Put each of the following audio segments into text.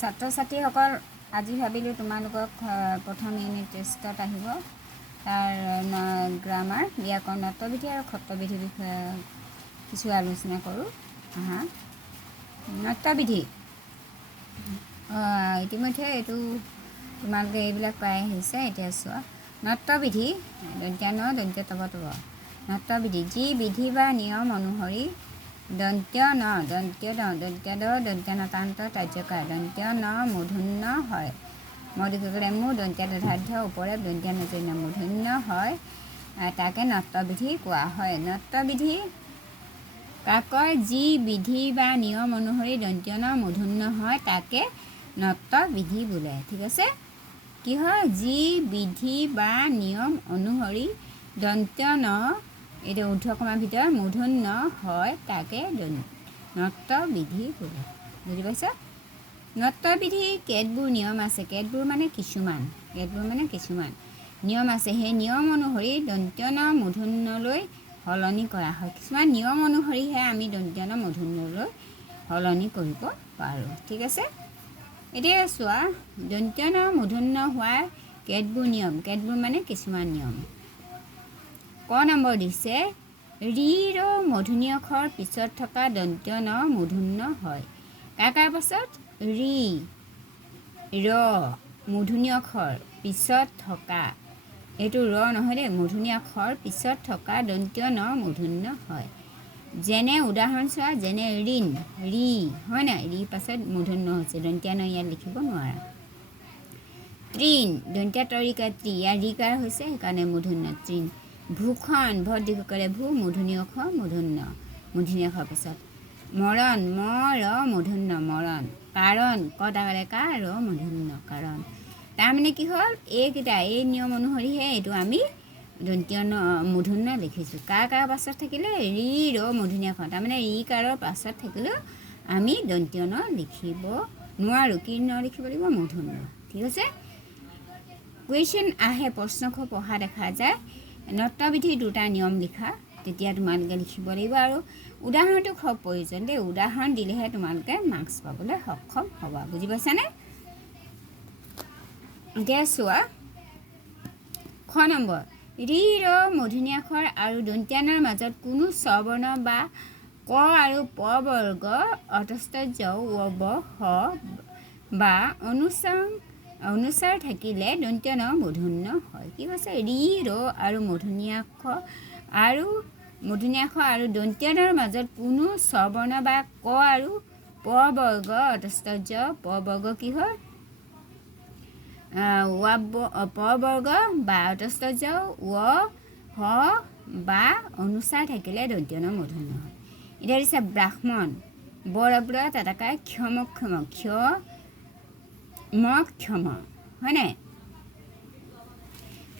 ছাত্ৰ ছাত্ৰীসকল আজি ভাবিলোঁ তোমালোকক প্ৰথম ইউনিট টেষ্টত আহিব তাৰ গ্ৰামাৰ ব্যাকৰণ নত্যবিধি আৰু ক্ষত্ৰবিধিৰ বিষয়ে কিছু আলোচনা কৰোঁ। নত্যবিধি ইতিমধ্যে এইটো তোমালোকে এইবিলাক পাই আহিছে। এতিয়া চোৱা নত্যবিধি দন্ত্যান দন্ত্যতৱতৱ নত্যবিধি যি বিধি বা নিয়ম অনুসৰি দন্ত্য ন দন্ত্য দ দন্ত্য দ দন্ত্যানতান্ত তাৰ্যকাৰ দন্ত্য ন মূৰ্ধন্য হয় মদিকৰে মূৰ দন্ত্য দধাধ্য ওপৰে দন্ত্যানজন্য মূৰ্ধন্য হয় তাকে নত্যবিধি কোৱা হয়। নত্যবিধি কাকৈ যি বিধি বা নিয়ম অনুসৰি দন্ত্য ন মূৰ্ধন্য হয় তাকে নত্যবিধি বোলে। ঠিক আছে, কি হয়? যি বিধি বা নিয়ম অনুসৰি দন্ত্য ন এইটো ঊৰ্ধ্বকমাৰ ভিতৰত মূৰ্ধন্য হয় তাকে নত্যবিধি বোলে। বুজি পাইছা? নত্যবিধি কেতবোৰ নিয়ম আছে। কেতবোৰ মানে কিছুমান নিয়ম আছে। সেই নিয়ম অনুসৰি দন্ত্য ন মূৰ্ধন্যলৈ সলনি কৰা হয়। কিছুমান নিয়ম অনুসৰিহে আমি দন্ত্য ন মূৰ্ধন্যলৈ সলনি কৰিব পাৰোঁ। ঠিক আছে, এতিয়া চোৱা দন্ত্য ন মূৰ্ধন্য হোৱাৰ কেতবোৰ নিয়ম। কেতবোৰ মানে কিছুমান নিয়ম। ক নম্বৰ দিছে ৰি ৰ মূৰ্ধন্য অক্ষৰ পিছত থকা দন্ত্য ন মূৰ্ধন্য হয়। কাৰ পাছত ৰি ৰ মূৰ্ধন্য অক্ষৰ পিছত থকা এইটো ৰ নহয় দেই, মূৰ্ধন্য অক্ষৰ পিছত থকা দন্ত্য ন মূৰ্ধন্য হয়। যেনে উদাহৰণ চোৱা, যেনে ঋণ ৰি হয় নাই, ৰি পাছত মূৰ্ধন্য হৈছে, দন্ত্য ন ইয়াত লিখিব নোৱাৰা। তৃণ দন্ত্য তৰিকা ত্ৰি, ইয়াৰ ৰিকাৰ হৈছে সেইকাৰণে মূৰ্ধন্য তৃণ। ভূষণ ভত দীৰ্ঘকাৰে ভূ মূৰ্ধন্য অক্ষৰ মূৰ্ধন্য অক্ষৰ পাছত। মৰণ ম ৰ মূৰ্ধন্য মৰণ। কাৰণ ক তাকাৰে কা ৰ মূৰ্ধন্য কাৰণ। তাৰমানে কি হ'ল, এইকেইটা এই নিয়ম অনুসৰিহে এইটো আমি দন্ত্য ন মূৰ্ধন্য লিখিছোঁ। কাৰ পাছত থাকিলে ৰি ৰ মূৰ্ধন্য অক্ষৰ, তাৰমানে ৰি কাৰৰ পাছত থাকিলেও আমি দন্ত্য ন লিখিব নোৱাৰোঁ। কি ন লিখিব লাগিব? মূৰ্ধন্য। ঠিক আছে, কুৱেশ্যন আহে, প্ৰশ্ন খুব পঢ়া দেখা যায়। নত্যবিধিৰ দুটা নিয়ম লিখা, তেতিয়া তোমালোকে লিখিব লাগিব আৰু উদাহৰণটো খুব প্ৰয়োজন দেই। উদাহৰণ দিলেহে তোমালোকে মাৰ্কছ পাবলৈ সক্ষম হ'বা। বুজি পাইছানে? এতিয়া চোৱা খ নম্বৰ ৰি ৰ মূৰ্ধন্য অক্ষৰ আৰু দন্ত্যানৰ মাজত কোনো স্ববৰ্ণ বা ক আৰু প বৰ্গ অৰ্থস্থ জ ৱ ব হ বা অনুস্বাৰ থাকিলে দন্ত্য ন মূৰ্ধন্য হয়। কি কৈছে? ৰি ৰ আৰু মূৰ্ধন্য অক্ষৰ আৰু দন্ত্যানৰ মাজত কোনো স্ববৰ্ণ বা ক আৰু প বৰ্গ অৰ্থস্থ জ প বৰ্গ কি হয় প বৰ্গ বা অৰ্থস্থ জ ৱ হ বা অনুস্বাৰ থাকিলে দন্ত্য ন মূৰ্ধন্য হয়। এতিয়া দিছে ব্ৰাহ্মণ বৰব্ৰ তাতাকাৰ ক্ষম ক্ষম হয় নাই,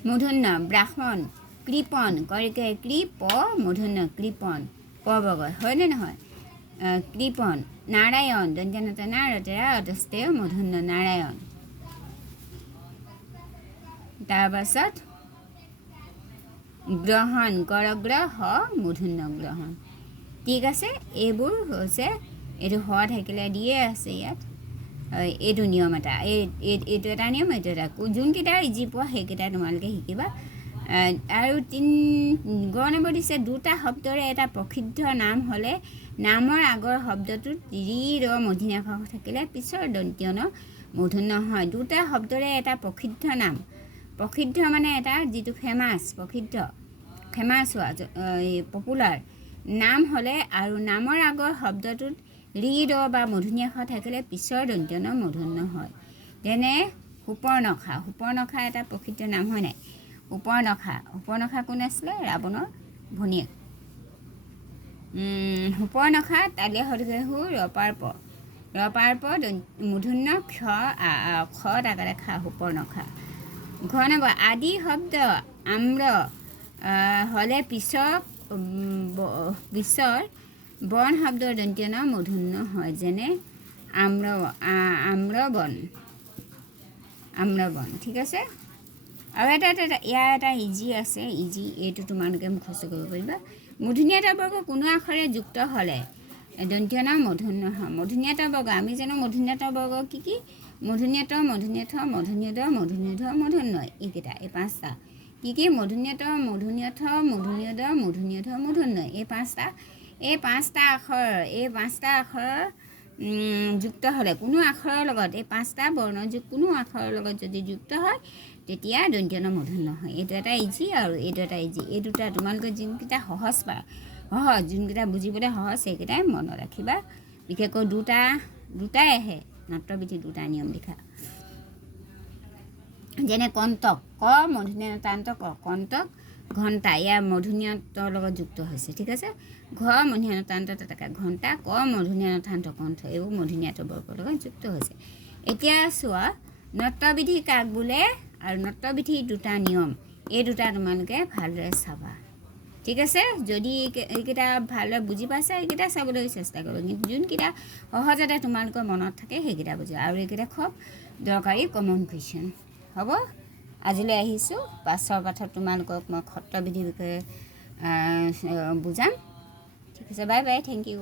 মূৰ্ধন্য। ব্ৰাহ্মণ কৃপণ কৰিকে কৃপ মূৰ্ধন্য কৃপণ প বৰ্গ হয়নে নহয়? কৃপণ নাৰায়ণ দন্ত্যানত নাৰতেৰা অৰ্থস্থ মূৰ্ধন্য নাৰায়ণ। তাৰপাছত গ্ৰহণ কৰগ্ৰহ মূৰ্ধন্য গ্ৰহণ। ঠিক আছে, এইবোৰ হৈছে এইটো হ থাকিলে দিয়ে আছে ইয়াত। এইটো নিয়ম এটা, এইটো এটা নিয়ম, এইটো এটা। যোনকেইটা ইজি পোৱা সেইকেইটা তোমালোকে শিকিবা। আৰু গ নম্বৰ দিছে দুটা শব্দৰে এটা প্ৰসিদ্ধ নাম হ'লে নামৰ আগৰ শব্দটোত ৰি ৰ মূৰ্ধন্য অক্ষৰ থাকিলে পিছৰ দন্ত্য ন মূৰ্ধন্য হয়। দুটা শব্দৰে এটা প্ৰসিদ্ধ নাম, প্ৰসিদ্ধ মানে এটা যিটো ফেমাছ হোৱা পপুলাৰ নাম হ'লে আৰু নামৰ আগৰ শব্দটোত ৰি ৰ বা মূৰ্ধন্য অক্ষৰ থাকিলে পিছৰ দন্ত্য ন মূৰ্ধন্য হয়। যেনে সুপৰ্ণখা এটা প্ৰসিদ্ধ নাম হয় নাই? সুপৰ্ণখা কোন আছিলে? ৰাৱণৰ ভনীয়েক। সুপৰ্ণখা তালে হু ৰপাৰ প মূৰ্ধন্য খ তাকাৰে খা সুপৰ্ণখা। ঘ নম্বৰ আদি শব্দ আম্ৰ হ'লে পিছৰ বন শব্দৰ দন্ত্য ন মূৰ্ধন্য হয়। যেনে আম্ৰবন। ঠিক আছে, আৰু ইয়াৰ এটা ইজি আছে, এইটো তোমালোকে মুখস্থ কৰিব পাৰিবা। মূৰ্ধন্য এটা বৰ্গ কোনো আখৰে যুক্ত হ'লে দন্ত্য ন মূৰ্ধন্য ষ মূৰ্ধন্য ত বৰ্গ আমি জানো মূৰ্ধন্য ত বৰ্গ কি মূৰ্ধন্য ত মূৰ্ধন্য থ মূৰ্ধন্য দ মূৰ্ধন্য ধ মূৰ্ধন্য এইকেইটা এই পাঁচটা কি মূৰ্ধন্য ত মূৰ্ধন্য থ মূৰ্ধন্য দ মূৰ্ধন্য ধ মূৰ্ধন্য এই পাঁচটা আখৰ যুক্ত হ'লে কোনো আখৰৰ লগত এই পাঁচটা বৰ্ণযুক্ত কোনো আখৰৰ লগত যদি যুক্ত হয় তেতিয়া দন্ত্য ন মূৰ্ধন্য হয় এইটো এটা ইজি আৰু এইটো এটা ইজি এই দুটা তোমালোকে যোনকেইটা সহজ যোনকেইটা বুজিবলৈ সহজ সেইকেইটাই মনত ৰাখিবা বিশেষকৈ দুটাই আহে নাট্যবিধি দুটা নিয়ম লিখা যেনে কণ্টক ক মূৰ্ধন্য তান্ত ক কণ্টক ঘণ্টা ইয়াৰ মূৰ্ধন্যৰ লগত যুক্ত হৈছে ঠিক আছে ঘ মূৰ্ধন্য তান্ত তাকা ঘণ্টা ক মূৰ্ধন্য তান্ত কণ্ঠ এইবোৰ মূৰ্ধন্য বৰ্গৰ লগত যুক্ত হৈছে এতিয়া চোৱা নাট্যবিধি কাক বোলে আৰু নাট্যবিধিৰ দুটা নিয়ম এই দুটা তোমালোকে ভালদৰে চাবা ঠিক আছে যদি এইকেইটা ভালদৰে বুজি পাইছা এইকেইটা চাবলৈ চেষ্টা কৰিবা কিন্তু যোনকেইটা সহজতে তোমালোকৰ মনত থাকে সেইকেইটা বুজিবা আৰু এইকেইটা খুব দৰকাৰী কমন কুৱেশ্যন হ'ব আজিলৈ আহিছোঁ পাছৰ পাঠত তোমালোকক মই সত্ৰবিধিৰ বিষয়ে বুজাম ঠিক আছে বাই বাই থেংক ইউ